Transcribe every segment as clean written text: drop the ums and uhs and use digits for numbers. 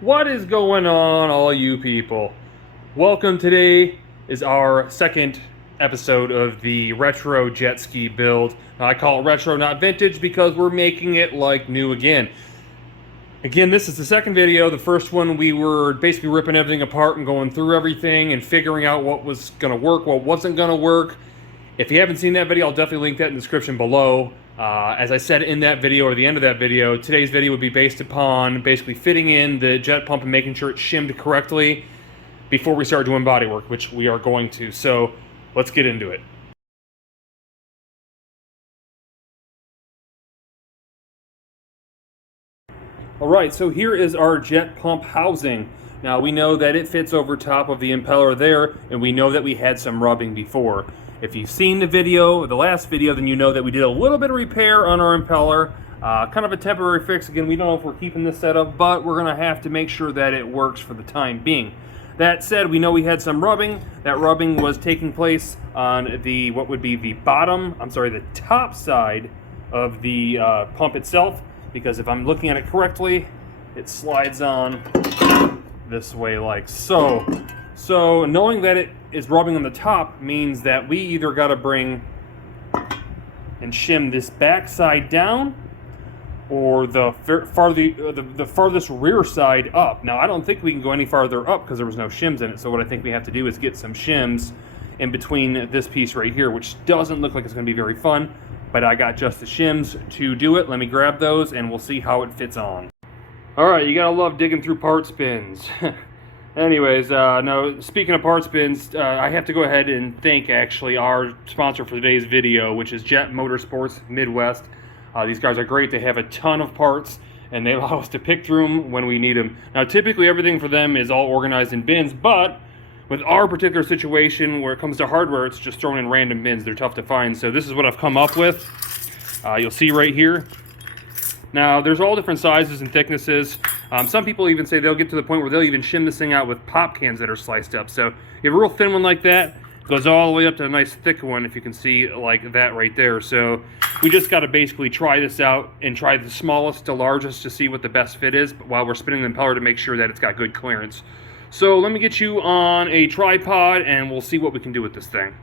What is going on, all you people? Welcome. Today is our second episode of the retro jet ski build. Now, I call it retro, not vintage, because we're making it like new again. Again, this is the second video. The first one, we were basically ripping everything apart and going through everything and figuring out what was going to work, what wasn't going to work. If you haven't seen that video, I'll definitely link that in the description below. As I said in that video, or the end of that video, today's video would be based upon basically fitting in the jet pump and making sure it's shimmed correctly before we start doing body work, which we are going to. So let's get into it. Alright, so here is our jet pump housing. Now we know that it fits over top of the impeller there, and we know that we had some rubbing before. If you've seen the video, the last video, then you know that we did a little bit of repair on our impeller. Kind of a temporary fix. Again, we don't know if we're keeping this set up, but we're going to have to make sure that it works for the time being. That said, we know we had some rubbing. That rubbing was taking place on the, what would be the the top side of the pump itself, because if I'm looking at it correctly, it slides on this way like so. So knowing that it is rubbing on the top means that we either got to bring and shim this back side down, or the farthest rear side up. Now I don't think we can go any farther up because there was no shims in it. So what I think we have to do is get some shims in between this piece right here, which doesn't look like it's going to be very fun, but I got just the shims to do it. Let me grab those and we'll see how it fits on. Alright, you gotta love digging through parts bins. Anyways, no, speaking of parts bins, I have to go ahead and thank actually our sponsor for today's video, which is Jet Motorsports Midwest. These guys are great. They have a ton of parts and they allow us to pick through them when we need them. Now typically everything for them is all organized in bins, but with our particular situation where it comes to hardware, it's just thrown in random bins. They're tough to find. So this is what I've come up with. You'll see right here. Now, there's all different sizes and thicknesses. Some people even say they'll get to the point where they'll even shim this thing out with pop cans that are sliced up. So you have a real thin one like that, goes all the way up to a nice thick one, if you can see like that right there. So we just got to basically try this out and try the smallest to largest to see what the best fit is, but while we're spinning the impeller to make sure that it's got good clearance. So let me get you on a tripod and we'll see what we can do with this thing.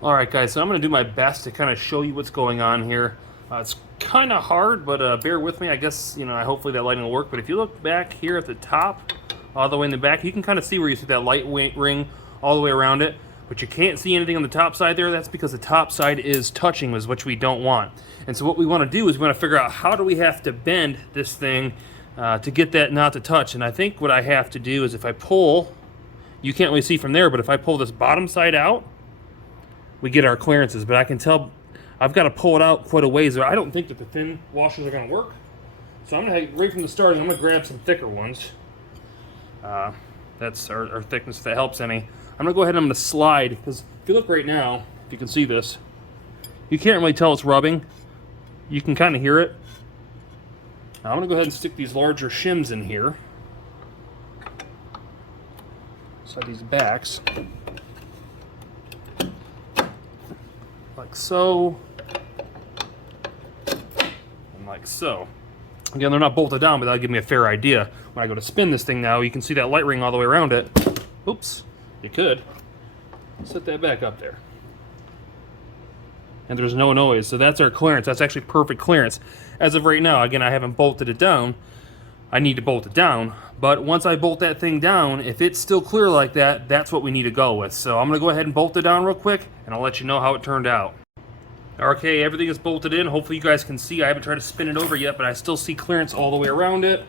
Alright guys, so I'm going to do my best to kind of show you what's going on here. It's kind of hard, but bear with me. I guess, hopefully that lighting will work. But if you look back here at the top, all the way in the back, you can kind of see where you see that light ring all the way around it. But you can't see anything on the top side there. That's because the top side is touching, which we don't want. And so what we want to do is we want to figure out how do we have to bend this thing to get that not to touch. And I think what I have to do is if I pull, you can't really see from there, but if I pull this bottom side out, we get our clearances. But I can tell I've got to pull it out quite a ways. I don't think that the thin washers are going to work. So I'm going to, right from the start, I'm going to grab some thicker ones. That's our thickness, if that helps any. I'm going to go ahead and I'm going to slide, because if you look right now, if you can see this, you can't really tell it's rubbing. You can kind of hear it. Now I'm going to go ahead and stick these larger shims in here. So these backs. Like so. Like so. Again, they're not bolted down, but that'll give me a fair idea. When I go to spin this thing now, you can see that light ring all the way around it. Oops, you could. Set that back up there. And there's no noise, so that's our clearance. That's actually perfect clearance. As of right now, again, I haven't bolted it down. I need to bolt it down. But once I bolt that thing down, if it's still clear like that, that's what we need to go with. So I'm going to go ahead and bolt it down real quick, and I'll let you know how it turned out. Okay, everything is bolted in. Hopefully you guys can see. I haven't tried to spin it over yet, but I still see clearance all the way around it.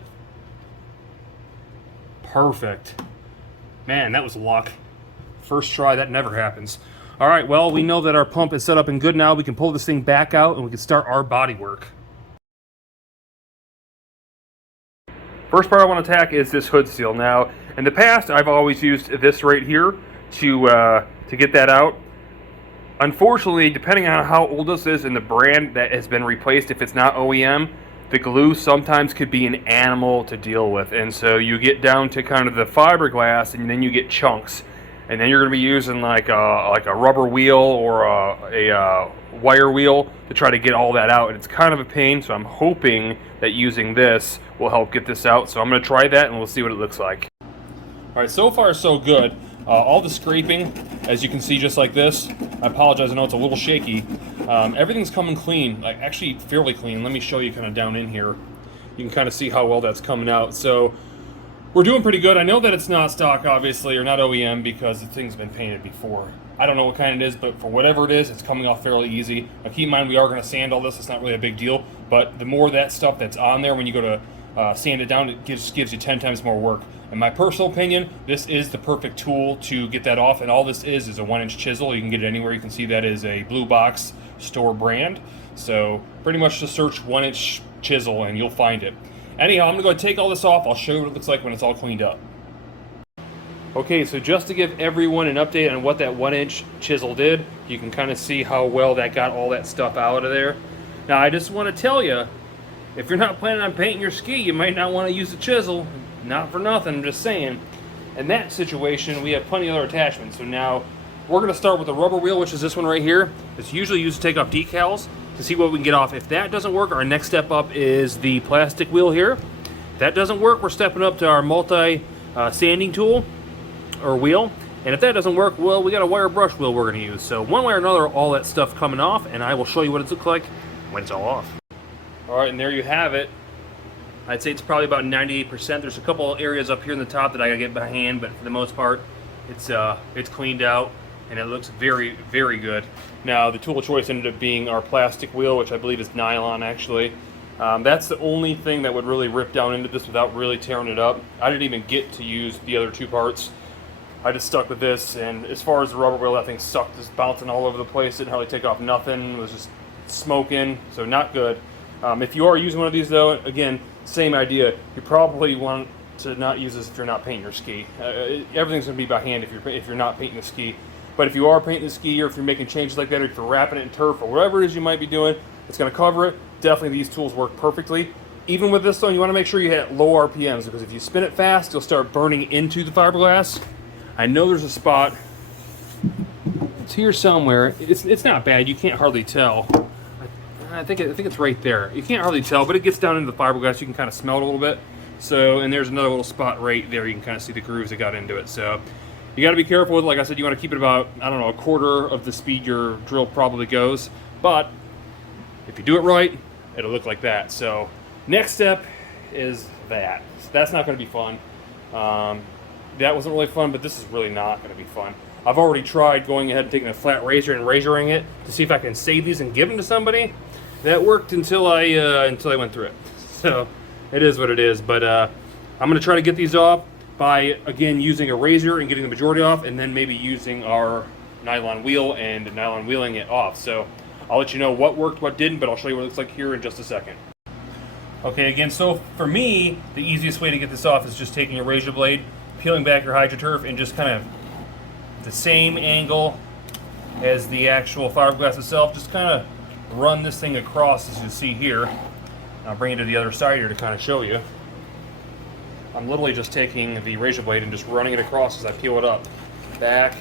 Perfect. Man, that was luck. First try, that never happens. All right, well, we know that our pump is set up and good now. We can pull this thing back out and we can start our body work. First part I want to attack is this hood seal. Now, in the past, I've always used this right here to get that out. Unfortunately, depending on how old this is and the brand that has been replaced, if it's not OEM, the glue sometimes could be an animal to deal with. And so you get down to kind of the fiberglass and then you get chunks. And then you're going to be using like a rubber wheel or a wire wheel to try to get all that out, and it's kind of a pain, so I'm hoping that using this will help get this out. So I'm going to try that and we'll see what it looks like. Alright, so far so good. All the scraping, as you can see, just like this. I apologize, I know it's a little shaky. Everything's coming clean, like actually fairly clean. Let me show you kind of down in here. You can kind of see how well that's coming out. So we're doing pretty good. I know that it's not stock, obviously, or not OEM, because the thing's been painted before. I don't know what kind it is, but for whatever it is, it's coming off fairly easy. Now keep in mind, we are going to sand all this. It's not really a big deal, but the more that stuff that's on there when you go to sand it down, it gives you 10 times more work. In my personal opinion, this is the perfect tool to get that off, and all this is a 1-inch chisel. You can get it anywhere. You can see that is a Blue Box store brand. So pretty much just search 1-inch chisel and you'll find it. Anyhow, I'm going to go ahead and take all this off. I'll show you what it looks like when it's all cleaned up. Okay, so just to give everyone an update on what that 1-inch chisel did, you can kind of see how well that got all that stuff out of there. Now, I just want to tell you, if you're not planning on painting your ski, you might not want to use a chisel. Not for nothing, I'm just saying. In that situation, we have plenty of other attachments. So now, we're going to start with the rubber wheel, which is this one right here. It's usually used to take off decals to see what we can get off. If that doesn't work, our next step up is the plastic wheel here. If that doesn't work, we're stepping up to our multi-sanding tool or wheel. And if that doesn't work, well, we got a wire brush wheel we're going to use. So one way or another, all that stuff coming off, and I will show you what it looks like when it's all off. All right, and there you have it. I'd say it's probably about 98%. There's a couple areas up here in the top that I gotta get by hand, but for the most part, it's cleaned out and it looks very, very good. Now, the tool of choice ended up being our plastic wheel, which I believe is nylon actually. That's the only thing that would really rip down into this without really tearing it up. I didn't even get to use the other two parts. I just stuck with this, and as far as the rubber wheel, that thing sucked, just bouncing all over the place. Didn't hardly take off nothing. It was just smoking, so not good. If you are using one of these though, again, same idea. You probably want to not use this if you're not painting your ski. Everything's going to be by hand if you're not painting the ski. But if you are painting the ski, or if you're making changes like that, or if you're wrapping it in turf, or whatever it is you might be doing, it's going to cover it. Definitely these tools work perfectly. Even with this though, you want to make sure you hit low RPMs, because if you spin it fast, you'll start burning into the fiberglass. I know there's a spot. It's here somewhere. It's not bad. You can't hardly tell. I think it's right there. You can't hardly tell, but it gets down into the fiberglass. You can kind of smell it a little bit. So, and there's another little spot right there. You can kind of see the grooves that got into it. So, you got to be careful with it. Like I said, you want to keep it about, I don't know, a quarter of the speed your drill probably goes. But if you do it right, it'll look like that. So, next step is that. So that's not going to be fun. That wasn't really fun, but this is really not going to be fun. I've already tried going ahead and taking a flat razor and razoring it to see if I can save these and give them to somebody. That worked until I went through it. So it is what it is. But I'm going to try to get these off by, again, using a razor and getting the majority off, and then maybe using our nylon wheel and nylon wheeling it off. So I'll let you know what worked, what didn't, but I'll show you what it looks like here in just a second. Okay, again, so for me, the easiest way to get this off is just taking a razor blade, peeling back your HydroTurf, and just kind of the same angle as the actual fiberglass itself, just kind of run this thing across, as you see here. I'll bring it to the other side here to kind of show you. I'm literally just taking the razor blade and just running it across as I peel it up. Back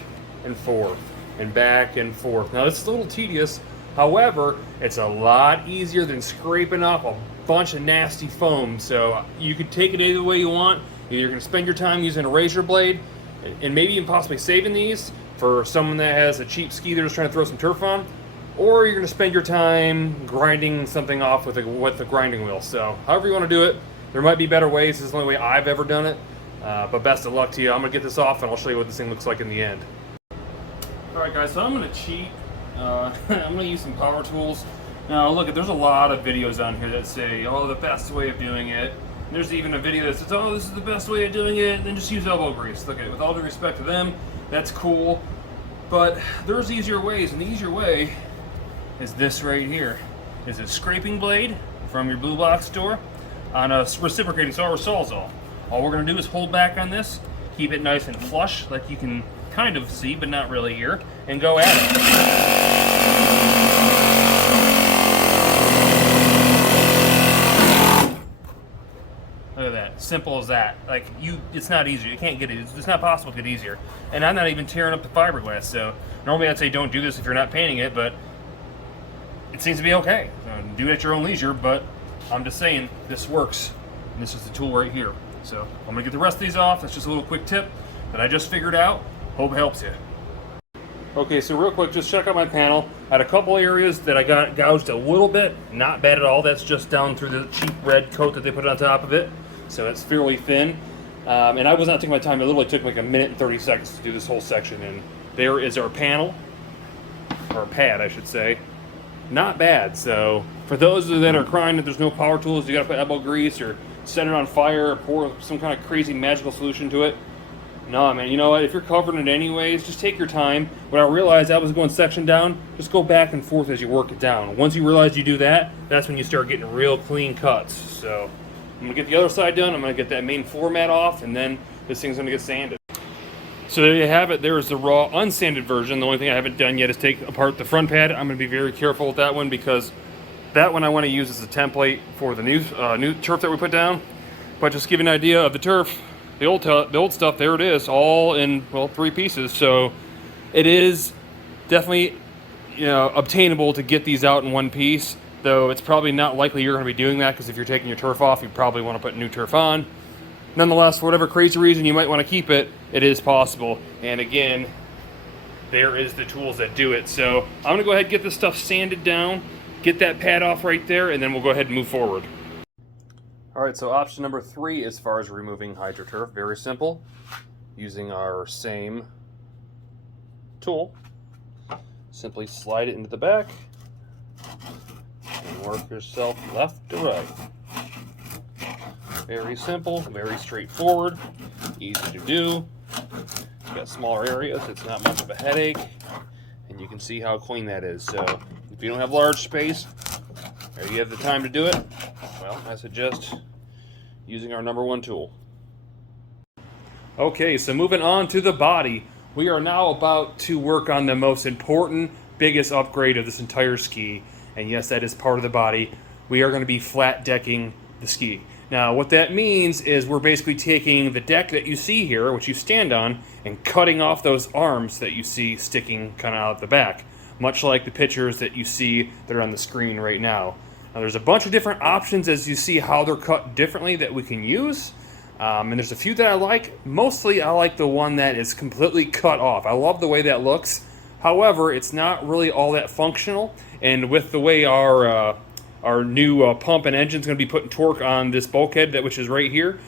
and forth, and back and forth. Now this is a little tedious, however, it's a lot easier than scraping off a bunch of nasty foam. So you could take it either way you want. Either you're going to spend your time using a razor blade, and maybe even possibly saving these for someone that has a cheap ski they're just trying to throw some turf on, or you're going to spend your time grinding something off with a grinding wheel. So however you want to do it, there might be better ways. This is the only way I've ever done it, but best of luck to you. I'm going to get this off and I'll show you what this thing looks like in the end. Alright guys, so I'm going to cheat. I'm going to use some power tools. Now look, there's a lot of videos on here that say, oh, the best way of doing it. There's even a video that says, oh, this is the best way of doing it, and then just use elbow grease. Look, with all due respect to them, that's cool. But there's easier ways, and the easier way is this right here. Is a scraping blade from your Blue Box store on a reciprocating saw or Sawzall. All we're going to do is hold back on this, keep it nice and flush, like you can kind of see, but not really here, and go at it. Look at that, simple as that. Like it's not easier. You can't get it. It's not possible to get easier. And I'm not even tearing up the fiberglass. So normally I'd say don't do this if you're not painting it, but it seems to be okay. Do it at your own leisure, but I'm just saying this works. And this is the tool right here. So I'm gonna get the rest of these off. That's just a little quick tip that I just figured out. Hope it helps you. Okay, so real quick, just check out my panel. I had a couple areas that I got gouged a little bit. Not bad at all. That's just down through the cheap red coat that they put on top of it. So it's fairly thin. And I was not taking my time. It literally took like a minute and 30 seconds to do this whole section. And there is our panel, or pad, I should say. Not bad. So for those that are crying that there's no power tools, you gotta put elbow grease or set it on fire or pour some kind of crazy magical solution to it. No, man, you know what? If you're covering it anyways, just take your time. When I realized I was going section down, just go back and forth as you work it down. Once you realize you do that, that's when you start getting real clean cuts. So I'm gonna get the other side done. I'm gonna get that main floor mat off, and then this thing's gonna get sanded. So there you have it. There's the raw unsanded version. The only thing I haven't done yet is take apart the front pad. I'm going to be very careful with that one because that one I want to use as a template for the new turf that we put down. But just to give you an idea of the turf, the old stuff, there it is, all in, well, 3 pieces. So it is definitely, you know, obtainable to get these out in 1 piece, though it's probably not likely you're going to be doing that because if you're taking your turf off, you probably want to put new turf on. Nonetheless, for whatever crazy reason you might want to keep it, it is possible. And again, there is the tools that do it. So I'm going to go ahead and get this stuff sanded down, get that pad off right there, and then we'll go ahead and move forward. All right, so option number 3 as far as removing HydroTurf, very simple. Using our same tool, simply slide it into the back and work yourself left to right. Very simple, very straightforward, easy to do. It's got smaller areas, it's not much of a headache, and you can see how clean that is. So if you don't have large space, or you have the time to do it, well, I suggest using our number 1 tool. Okay, so moving on to the body. We are now about to work on the most important, biggest upgrade of this entire ski, and yes, that is part of the body. We are going to be flat decking the ski. Now, what that means is we're basically taking the deck that you see here, which you stand on, and cutting off those arms that you see sticking kind of out the back, much like the pictures that you see that are on the screen right now. Now, there's a bunch of different options as you see how they're cut differently that we can use, and there's a few that I like. Mostly, I like the one that is completely cut off. I love the way that looks. However, it's not really all that functional, and with the way our new pump and engine is going to be putting torque on this bulkhead, which is right here.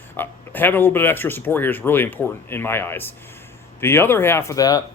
Having a little bit of extra support here is really important in my eyes. The other half of that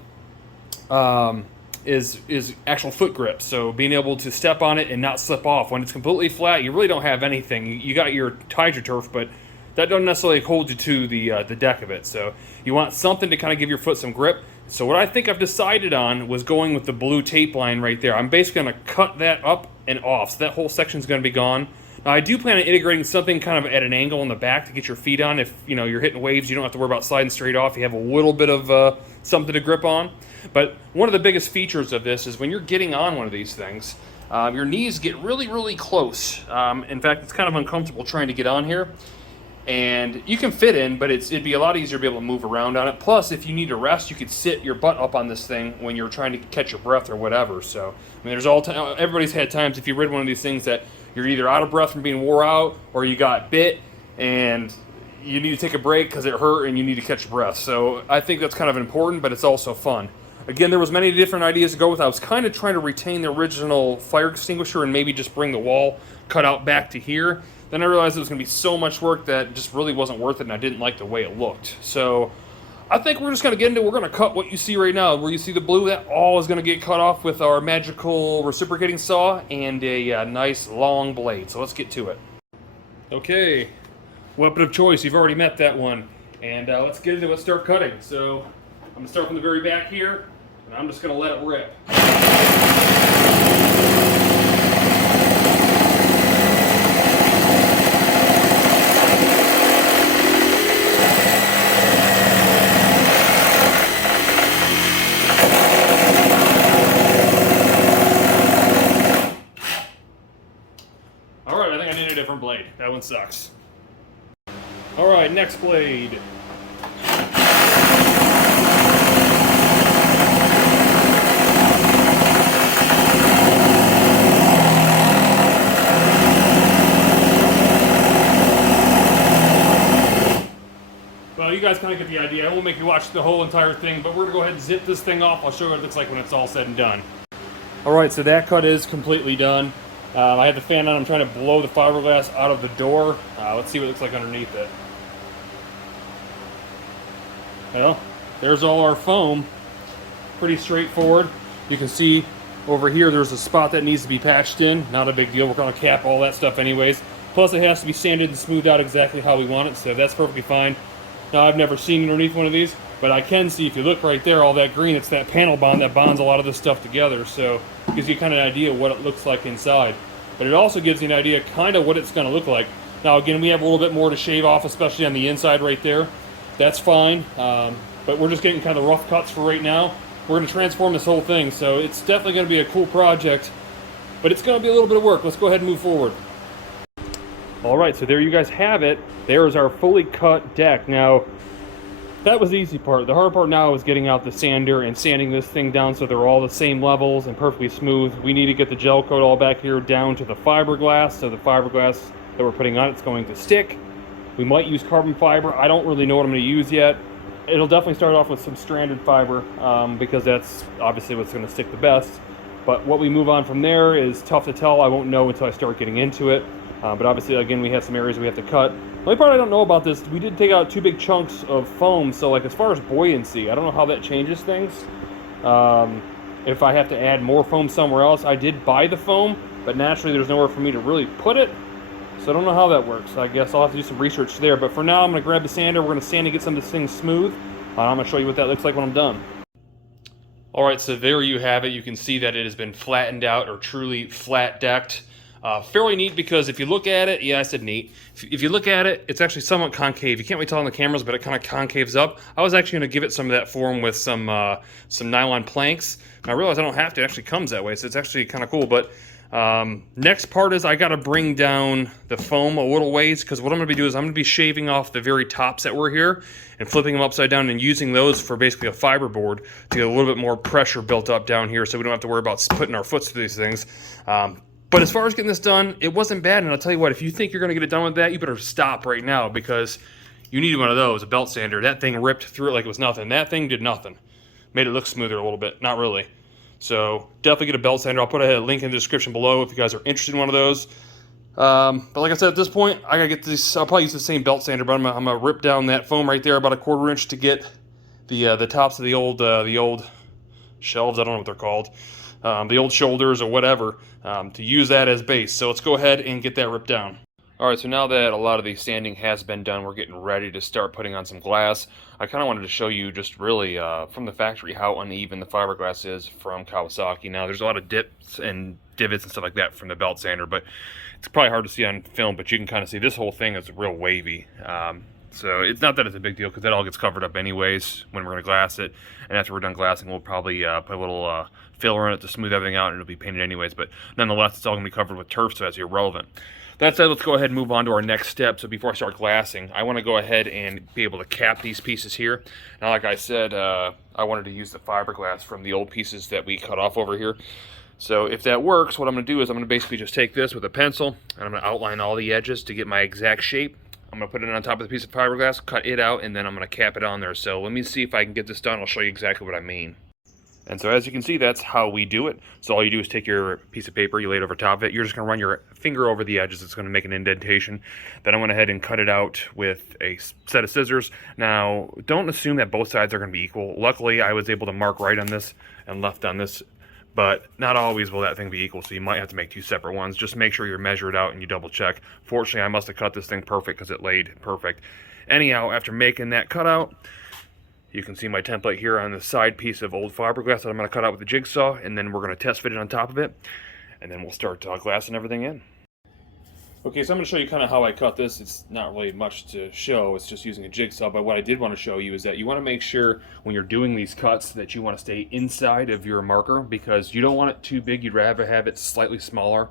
is actual foot grip. So being able to step on it and not slip off. When it's completely flat, you really don't have anything. You got your HydroTurf, but that doesn't necessarily hold you to the deck of it. So you want something to kind of give your foot some grip. So what I think I've decided on was going with the blue tape line right there. I'm basically going to cut that up and off, so that whole section is going to be gone. Now, I do plan on integrating something kind of at an angle in the back to get your feet on. If you know you're hitting waves, you don't have to worry about sliding straight off. You have a little bit of something to grip on. But one of the biggest features of this is when you're getting on one of these things, your knees get really, really close. In fact, it's kind of uncomfortable trying to get on here. And you can fit in, but it'd be a lot easier to be able to move around on it. Plus, if you need to rest, you could sit your butt up on this thing when you're trying to catch your breath or whatever. So, I mean, everybody's had times if you rid one of these things that you're either out of breath from being wore out, or you got bit and you need to take a break because it hurt and you need to catch your breath. So I think that's kind of important, but it's also fun. Again, there was many different ideas to go with. I was kind of trying to retain the original fire extinguisher and maybe just bring the wall cut out back to here. Then I realized it was going to be so much work that just really wasn't worth it, and I didn't like the way it looked. So I think we're just going to get into it. We're going to cut what you see right now. Where you see the blue, that all is going to get cut off with our magical reciprocating saw and a nice long blade. So let's get to it. Okay, weapon of choice. You've already met that one. And let's get into it, start cutting. So I'm going to start from the very back here, and I'm just going to let it rip. Blade. That one sucks. Alright, next blade. Well, you guys kind of get the idea. I won't make you watch the whole entire thing, but we're gonna go ahead and zip this thing off. I'll show you what it looks like when it's all said and done. All right, so that cut is completely done. I have the fan on. I'm trying to blow the fiberglass out of the door. Let's see what it looks like underneath it. Well, there's all our foam. Pretty straightforward. You can see over here there's a spot that needs to be patched in. Not a big deal. We're going to cap all that stuff anyways. Plus it has to be sanded and smoothed out exactly how we want it, so that's perfectly fine. Now, I've never seen underneath one of these, but I can see, if you look right there, all that green, it's that panel bond that bonds a lot of this stuff together, so it gives you kind of an idea of what it looks like inside. But it also gives you an idea kind of what it's going to look like. Now, again, we have a little bit more to shave off, especially on the inside right there. That's fine, but we're just getting kind of rough cuts for right now. We're going to transform this whole thing, so it's definitely going to be a cool project, but it's going to be a little bit of work. Let's go ahead and move forward. All right, so there you guys have it. There's our fully cut deck. Now, that was the easy part. The hard part now is getting out the sander and sanding this thing down so they're all the same levels and perfectly smooth. We need to get the gel coat all back here down to the fiberglass, so the fiberglass that we're putting on it's going to stick. We might use carbon fiber. I don't really know what I'm going to use yet. It'll definitely start off with some stranded fiber because that's obviously what's going to stick the best. But what we move on from there is tough to tell. I won't know until I start getting into it. But obviously, again, we have some areas we have to cut. The only part I don't know about this, we did take out 2 big chunks of foam, so like as far as buoyancy, I don't know how that changes things. If I have to add more foam somewhere else, I did buy the foam, but naturally there's nowhere for me to really put it, so I don't know how that works. I guess I'll have to do some research there, but for now I'm going to grab the sander, we're going to sand and get some of this thing smooth, and I'm going to show you what that looks like when I'm done. Alright, so there you have it. You can see that it has been flattened out, or truly flat decked. Fairly neat because if you look at it, yeah, I said neat. If you look at it, it's actually somewhat concave. You can't really tell on the cameras, but it kind of concaves up. I was actually going to give it some of that form with some nylon planks. And I realized I don't have to. It actually comes that way, so it's actually kind of cool. But next part is I got to bring down the foam a little ways, because what I'm going to be doing is I'm going to be shaving off the very tops that were here and flipping them upside down and using those for basically a fiberboard to get a little bit more pressure built up down here so we don't have to worry about putting our foot through these things. But as far as getting this done, it wasn't bad, and I'll tell you what, if you think you're going to get it done with that, you better stop right now, because you need one of those, a belt sander. That thing ripped through it like it was nothing. That thing did nothing. Made it look smoother a little bit. Not really. So definitely get a belt sander. I'll put a link in the description below if you guys are interested in one of those. But like I said, at this point, I got to get this. I'll probably use the same belt sander, but I'm going to rip down that foam right there about a 1/4 inch to get the tops of the old shelves. I don't know what they're called. The old shoulders or whatever, to use that as base. So let's go ahead and get that ripped down. Alright, so now that a lot of the sanding has been done, we're getting ready to start putting on some glass. I kind of wanted to show you just really from the factory how uneven the fiberglass is from Kawasaki. Now there's a lot of dips and divots and stuff like that from the belt sander, but it's probably hard to see on film, but you can kind of see this whole thing is real wavy. So it's not that it's a big deal because that all gets covered up anyways when we're going to glass it. And after we're done glassing, we'll probably put a little filler in it to smooth everything out, and it'll be painted anyways. But nonetheless, it's all going to be covered with turf, so that's irrelevant. That said, let's go ahead and move on to our next step. So before I start glassing, I want to go ahead and be able to cap these pieces here. Now, like I said, I wanted to use the fiberglass from the old pieces that we cut off over here. So if that works, what I'm going to do is I'm going to basically just take this with a pencil, and I'm going to outline all the edges to get my exact shape. I'm going to put it on top of the piece of fiberglass, cut it out, and then I'm going to cap it on there. So let me see if I can get this done. I'll show you exactly what I mean. And so as you can see, that's how we do it. So all you do is take your piece of paper, you lay it over top of it. You're just going to run your finger over the edges. It's going to make an indentation. Then I went ahead and cut it out with a set of scissors. Now, don't assume that both sides are going to be equal. Luckily, I was able to mark right on this and left on this. But not always will that thing be equal, so you might have to make 2 separate ones. Just make sure you measure it out and you double check. Fortunately, I must have cut this thing perfect because it laid perfect. Anyhow, after making that cutout, you can see my template here on the side piece of old fiberglass that I'm going to cut out with the jigsaw, and then we're going to test fit it on top of it, and then we'll start glassing everything in. Okay, so I'm going to show you kind of how I cut this. It's not really much to show, it's just using a jigsaw, but what I did want to show you is that you want to make sure when you're doing these cuts that you want to stay inside of your marker, because you don't want it too big. You'd rather have it slightly smaller.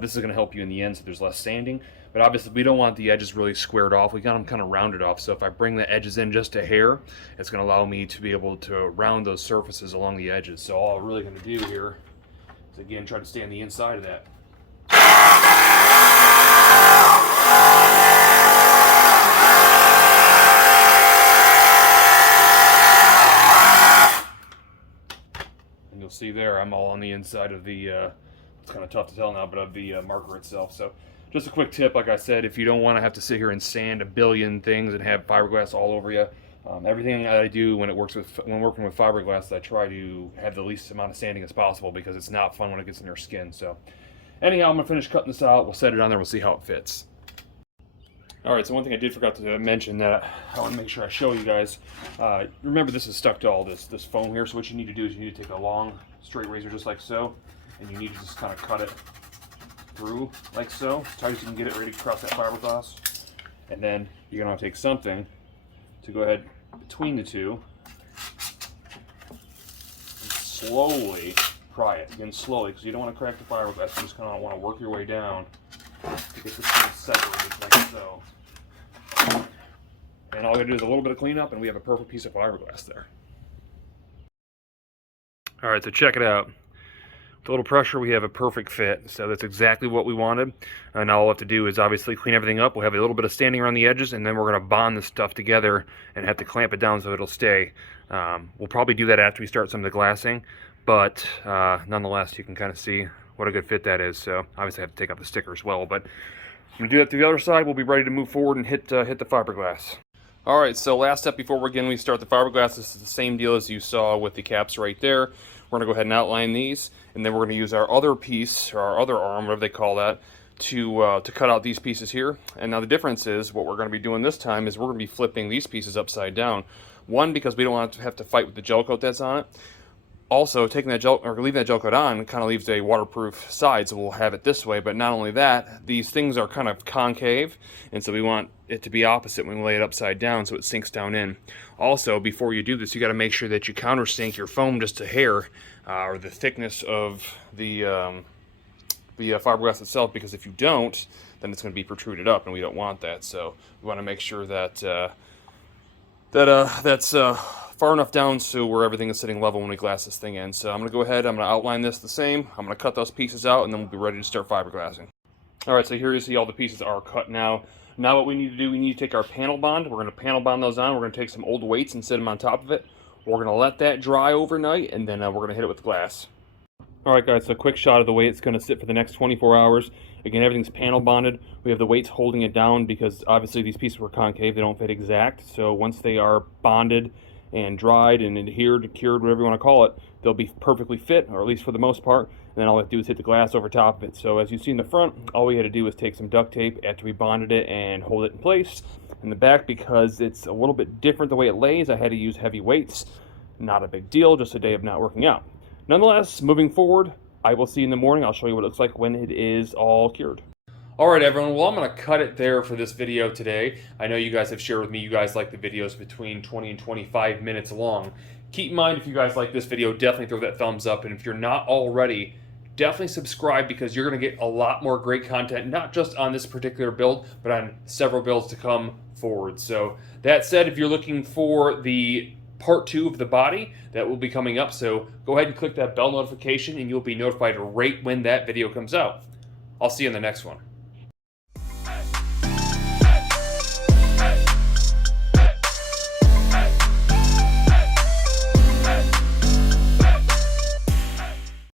This is going to help you in the end so there's less sanding, but obviously we don't want the edges really squared off. We got them kind of rounded off, so if I bring the edges in just a hair, it's going to allow me to be able to round those surfaces along the edges. So all I'm really going to do here is again try to stay on the inside of that. I'm all on the inside of the, it's kind of tough to tell now, but of the marker itself. So just a quick tip, like I said, if you don't want to have to sit here and sand a billion things and have fiberglass all over you, everything that I do when working with fiberglass, I try to have the least amount of sanding as possible because it's not fun when it gets in your skin. So anyhow, I'm going to finish cutting this out. We'll set it on there. We'll see how it fits. All right, so one thing I did forget to mention that I want to make sure I show you guys. Remember, this is stuck to all this foam here, so what you need to do is you need to take a long, straight razor just like so, and you need to just kind of cut it through like so, as tight as you can get it ready to cross that fiberglass. And then you're going to take something to go ahead between the two and slowly pry it. Again, slowly, because you don't want to crack the fiberglass. You just kind of want to work your way down to get this thing separated like so. And all we gotta do is a little bit of cleanup and we have a perfect piece of fiberglass there. Alright, so check it out. With a little pressure we have a perfect fit, so that's exactly what we wanted. And all we'll have to do is obviously clean everything up. We'll have a little bit of standing around the edges, and then we're going to bond this stuff together and have to clamp it down so it'll stay. We'll probably do that after we start some of the glassing, but nonetheless you can kind of see what a good fit that is. So obviously I have to take out the sticker as well, but I'm going to do that to the other side. We'll be ready to move forward and hit the fiberglass. Alright, so last step before we start the fiberglass. This is the same deal as you saw with the caps right there. We're going to go ahead and outline these, and then we're going to use our other piece, or our other arm, whatever they call that, to cut out these pieces here. And now the difference is, what we're going to be doing this time is we're going to be flipping these pieces upside down. One, because we don't want to have to fight with the gel coat that's on it. Also, taking that gel, or leaving that gel coat on, kind of leaves a waterproof side, so we'll have it this way. But not only that, these things are kind of concave, and so we want it to be opposite when we lay it upside down, so it sinks down in. Also, before you do this, you got to make sure that you countersink your foam just a hair, or the thickness of the fiberglass itself, because if you don't, then it's going to be protruded up, and we don't want that. So we want to make sure that that's far enough down so where everything is sitting level when we glass this thing in. So I'm going to go ahead, I'm going to outline this the same, I'm going to cut those pieces out, and then we'll be ready to start fiberglassing. Alright, so here you see all the pieces are cut now. Now what we need to do, we need to take our panel bond, we're going to panel bond those on, we're going to take some old weights and set them on top of it. We're going to let that dry overnight, and then we're going to hit it with glass. Alright guys, so a quick shot of the way it's going to sit for the next 24 hours. Again, everything's panel bonded. We have the weights holding it down because obviously these pieces were concave, they don't fit exact. So once they are bonded and dried and adhered, cured, whatever you want to call it, they'll be perfectly fit, or at least for the most part. And then all we have to do is hit the glass over top of it. So as you see in the front, all we had to do was take some duct tape after we bonded it and hold it in place. In the back, because it's a little bit different the way it lays, I had to use heavy weights. Not a big deal, just a day of not working out. Nonetheless, moving forward, I will see you in the morning. I'll show you what it looks like when it is all cured. Alright everyone, well I'm going to cut it there for this video today. I know you guys have shared with me you guys like the videos between 20 and 25 minutes long. Keep in mind, if you guys like this video, definitely throw that thumbs up, and if you're not already, definitely subscribe, because you're going to get a lot more great content, not just on this particular build, but on several builds to come forward. So that said, if you're looking for the part 2 of the body, that will be coming up, so go ahead and click that bell notification and you'll be notified right when that video comes out. I'll see you in the next one.